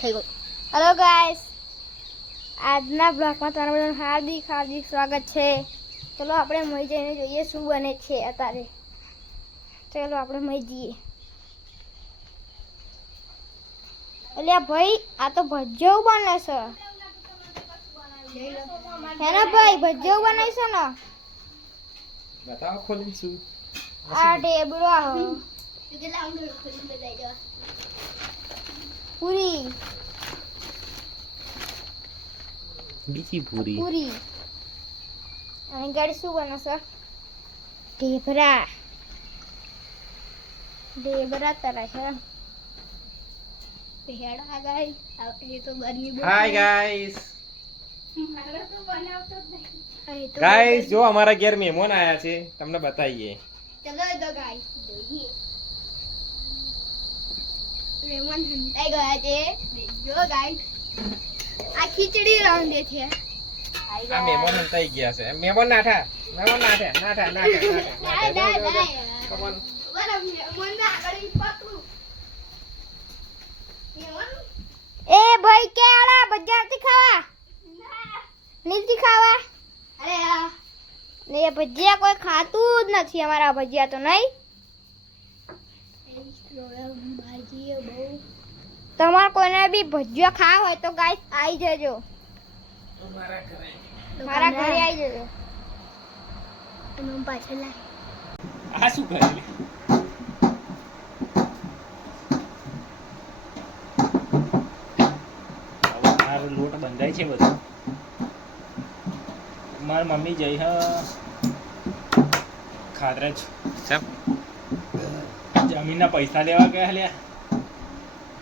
થઈ ગયું. Hello guys, આજના બ્લોગમાં તમારું બધાનું હાર્દિક હાર્દિક સ્વાગત છે. ચલો આપણે મહી જઈને જોઈએ શું બને છે અત્યારે. ચલો આપણે મહી જઈએ. અલ્યા ભાઈ, આ તો ભજીયો બને છે. હેને ભાઈ, ભજીયો બને છે ને? બતાવો ખોલીને શું આ ટેબડો પૂરી બીજી પૂરી પૂરી અને ગાડી શું બને છે? ઢેબરા ઢેબરા તરા છે. હેડા ગાઈસ, એ તો ગરમી બહુ. Hi guys. મારે તો બનાવતો જ નહીં. ગાઈસ જો અમારા ઘેર મહેમાન આયા છે, તમને બતાવીએ. ચલો તો ગાઈસ જોઈએ. મહેમાન હંતાઈ ગયા છે. જો ગાઈસ, આ ખીચડી રાંધે છે. આ મહેમાન થઈ ગયા છે. મહેમાન નાઠા નાઠા નાઠા નાઠા. Come on. એ ભાઈ કે આલા ભજીયા ખાવા નથી ખાવા. અરે ને એ ભજીયા કોઈ ખાતું જ નથી અમારા ભજીયા તો નહીં. તમારે કોઈને બી ભજીયા ખાવા હોય તો ગાઈસ આવી જજો મારા ઘરે આવી જજો. પાછળ આ શું કરે? મારો લોટ બંધાય છે બધો. મારી મમ્મી જઈ ખાતરજ જમીનના પૈસા લેવા ગયા લ્યા.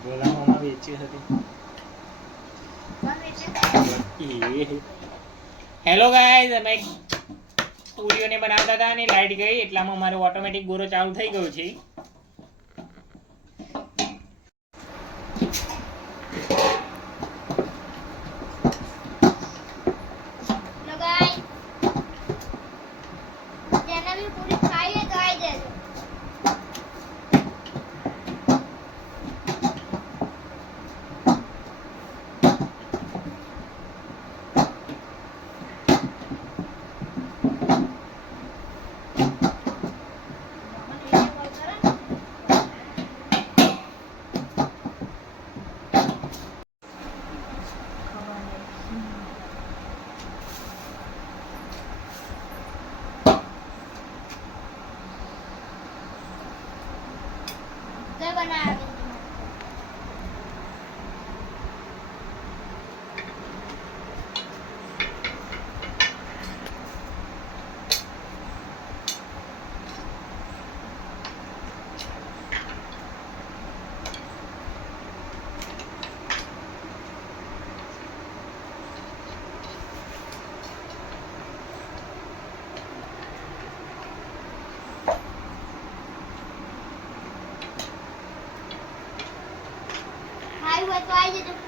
ગોલામાં વેચી હતી. હેલો ગાઈસ, અમે પૂરીઓને બનાવતા હતા અને લાઈટ ગઈ એટલામાં મારો ઓટોમેટિક ગોરો ચાલુ થઈ ગયો છે. તો આવી જજો.